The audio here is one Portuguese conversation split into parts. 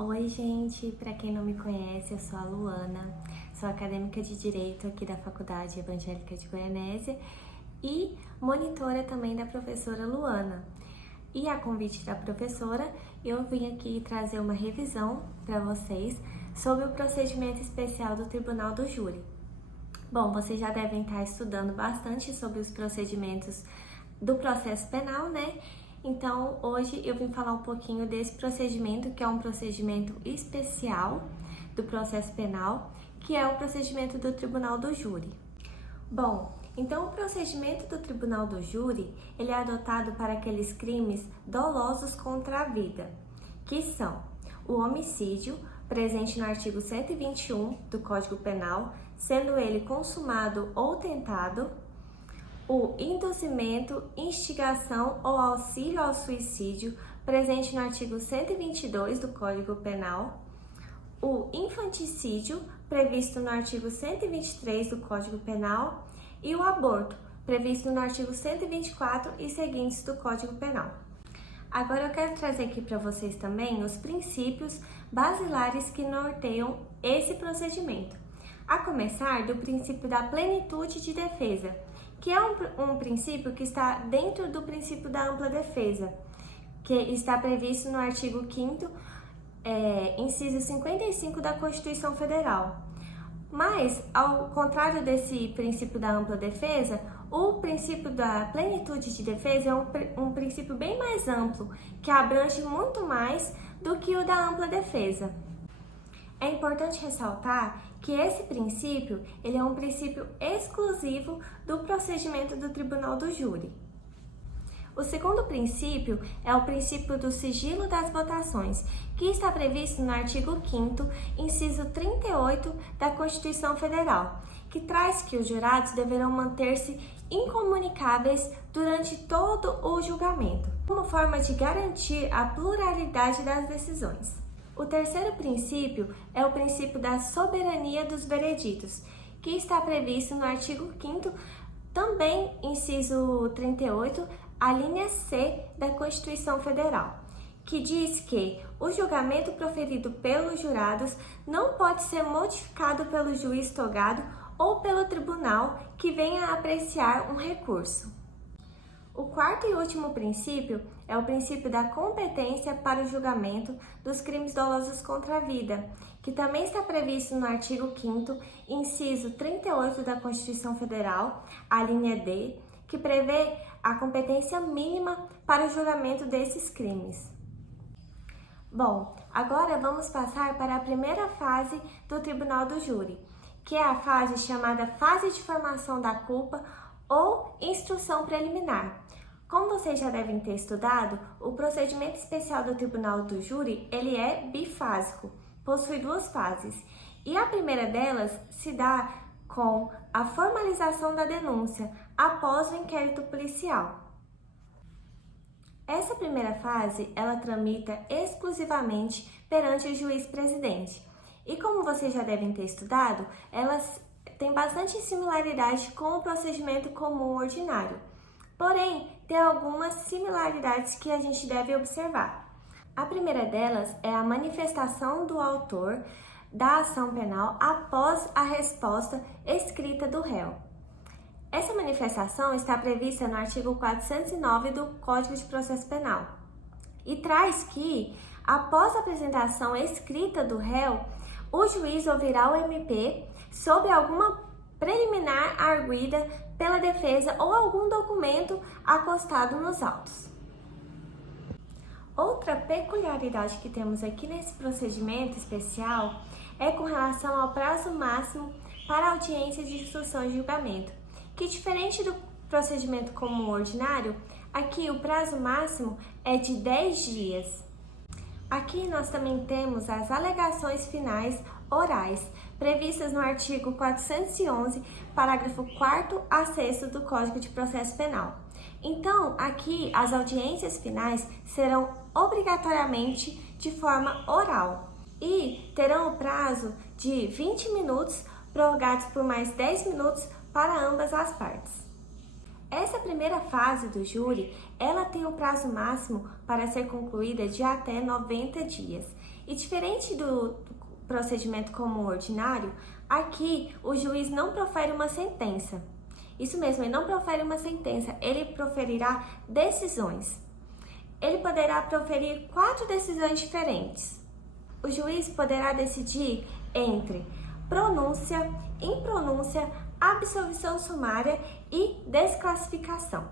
Oi, gente! Para quem não me conhece, eu sou a Luana, sou acadêmica de Direito aqui da Faculdade Evangélica de Goianésia e monitora também da professora Luana. E a convite da professora, eu vim aqui trazer uma revisão para vocês sobre o procedimento especial do Tribunal do Júri. Bom, vocês já devem estar estudando bastante sobre os procedimentos do processo penal, né? Então, hoje eu vim falar um pouquinho desse procedimento, que é um procedimento especial do processo penal, que é o procedimento do Tribunal do Júri. Bom, então o procedimento do Tribunal do Júri, ele é adotado para aqueles crimes dolosos contra a vida, que são o homicídio, presente no artigo 121 do Código Penal, sendo ele consumado ou tentado, o induzimento, instigação ou auxílio ao suicídio, presente no artigo 122 do Código Penal, o infanticídio, previsto no artigo 123 do Código Penal, e o aborto, previsto no artigo 124 e seguintes do Código Penal. Agora eu quero trazer aqui para vocês também os princípios basilares que norteiam esse procedimento, a começar do princípio da plenitude de defesa, que é um princípio que está dentro do princípio da ampla defesa, que está previsto no artigo 5º, inciso 55 da Constituição Federal. Mas, ao contrário desse princípio da ampla defesa, o princípio da plenitude de defesa é um princípio bem mais amplo, que abrange muito mais do que o da ampla defesa. É importante ressaltar que esse princípio, ele é um princípio exclusivo do procedimento do Tribunal do Júri. O segundo princípio é o princípio do sigilo das votações, que está previsto no artigo 5º, inciso 38 da Constituição Federal, que traz que os jurados deverão manter-se incomunicáveis durante todo o julgamento, como forma de garantir a pluralidade das decisões. O terceiro princípio é o princípio da soberania dos vereditos, que está previsto no artigo 5º, também inciso 38, a linha C da Constituição Federal, que diz que o julgamento proferido pelos jurados não pode ser modificado pelo juiz togado ou pelo tribunal que venha a apreciar um recurso. O quarto e último princípio é o princípio da competência para o julgamento dos crimes dolosos contra a vida, que também está previsto no artigo 5º, inciso 38 da Constituição Federal, a linha D, que prevê a competência mínima para o julgamento desses crimes. Bom, agora vamos passar para a primeira fase do Tribunal do Júri, que é a fase chamada fase de formação da culpa ou instrução preliminar. Como vocês já devem ter estudado, o procedimento especial do Tribunal do Júri, ele é bifásico, possui duas fases, e a primeira delas se dá com a formalização da denúncia após o inquérito policial. Essa primeira fase, ela tramita exclusivamente perante o juiz-presidente, e como vocês já devem ter estudado, elas têm bastante similaridade com o procedimento comum ordinário. Porém, tem algumas similaridades que a gente deve observar. A primeira delas é a manifestação do autor da ação penal após a resposta escrita do réu. Essa manifestação está prevista no artigo 409 do Código de Processo Penal e traz que, após a apresentação escrita do réu, o juiz ouvirá o MP sobre alguma preliminar arguida pela defesa ou algum documento acostado nos autos. Outra peculiaridade que temos aqui nesse procedimento especial é com relação ao prazo máximo para audiência de instrução e julgamento, que diferente do procedimento comum ordinário, aqui o prazo máximo é de 10 dias. Aqui nós também temos as alegações finais orais, previstas no artigo 411, parágrafo 4º a 6º do Código de Processo Penal. Então, aqui as audiências finais serão obrigatoriamente de forma oral e terão o prazo de 20 minutos, prorrogados por mais 10 minutos para ambas as partes. Essa primeira fase do júri, ela tem um prazo máximo para ser concluída de até 90 dias. E diferente do procedimento comum ordinário, aqui o juiz não profere uma sentença. Isso mesmo, ele não profere uma sentença, ele proferirá decisões. Ele poderá proferir 4 decisões diferentes. O juiz poderá decidir entre pronúncia, impronúncia, absolvição sumária e desclassificação.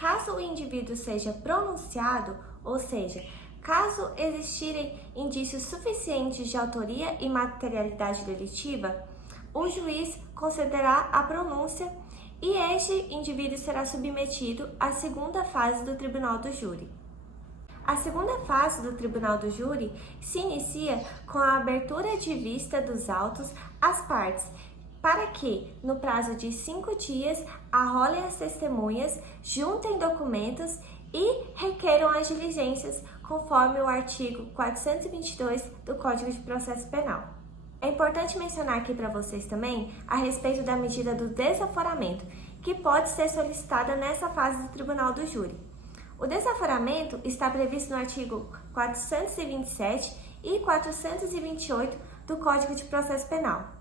Caso o indivíduo seja pronunciado, ou seja, caso existirem indícios suficientes de autoria e materialidade delitiva, o juiz concederá a pronúncia e este indivíduo será submetido à segunda fase do tribunal do júri. A segunda fase do tribunal do júri se inicia com a abertura de vista dos autos às partes, para que, no prazo de 5 dias, arrolem as testemunhas, juntem documentos e requeram as diligências, conforme o artigo 422 do Código de Processo Penal. É importante mencionar aqui para vocês também a respeito da medida do desaforamento, que pode ser solicitada nessa fase do tribunal do júri. O desaforamento está previsto no artigo 427 e 428 do Código de Processo Penal.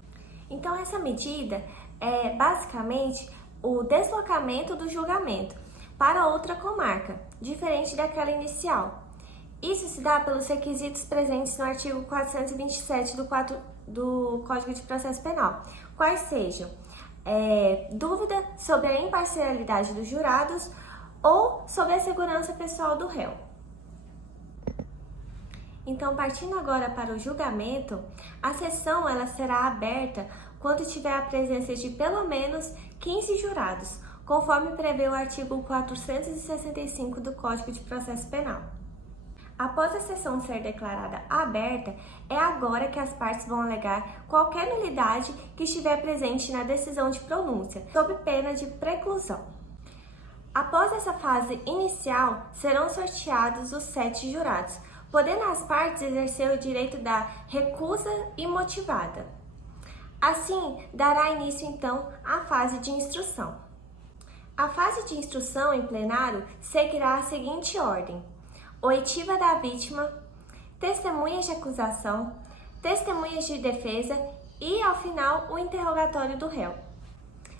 Então, essa medida é basicamente o deslocamento do julgamento para outra comarca, diferente daquela inicial. Isso se dá pelos requisitos presentes no artigo 427 do Código de Processo Penal, quais sejam dúvida sobre a imparcialidade dos jurados ou sobre a segurança pessoal do réu. Então, partindo agora para o julgamento, a sessão ela será aberta quando tiver a presença de pelo menos 15 jurados, conforme prevê o artigo 465 do Código de Processo Penal. Após a sessão ser declarada aberta, é agora que as partes vão alegar qualquer nulidade que estiver presente na decisão de pronúncia, sob pena de preclusão. Após essa fase inicial, serão sorteados os 7 jurados, podendo as partes exercer o direito da recusa imotivada. Assim, dará início então à fase de instrução. A fase de instrução em plenário seguirá a seguinte ordem: oitiva da vítima, testemunhas de acusação, testemunhas de defesa e, ao final, o interrogatório do réu.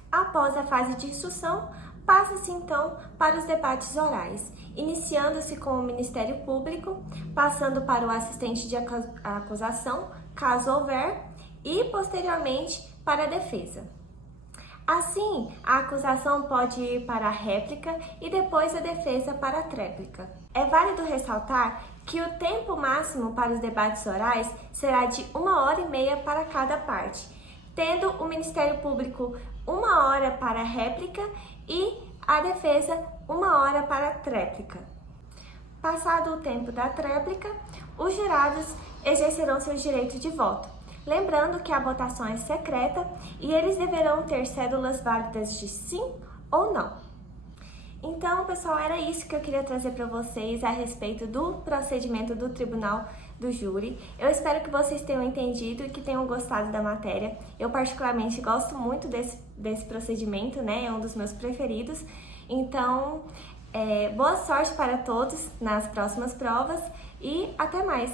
Após a fase de instrução, passa-se então para os debates orais, iniciando-se com o Ministério Público, passando para o assistente de acusação, caso houver, e posteriormente para a defesa. Assim, a acusação pode ir para a réplica e depois a defesa para a tréplica. É válido ressaltar que o tempo máximo para os debates orais será de 1h30 para cada parte, tendo o Ministério Público 1 hora para a réplica e a defesa 1 hora para a tréplica. Passado o tempo da tréplica, os jurados exercerão seu direito de voto. Lembrando que a votação é secreta e eles deverão ter cédulas válidas de sim ou não. Então, pessoal, era isso que eu queria trazer para vocês a respeito do procedimento do Tribunal do Júri. Eu espero que vocês tenham entendido e que tenham gostado da matéria. Eu particularmente gosto muito desse procedimento, né? É um dos meus preferidos. Então, boa sorte para todos nas próximas provas e até mais!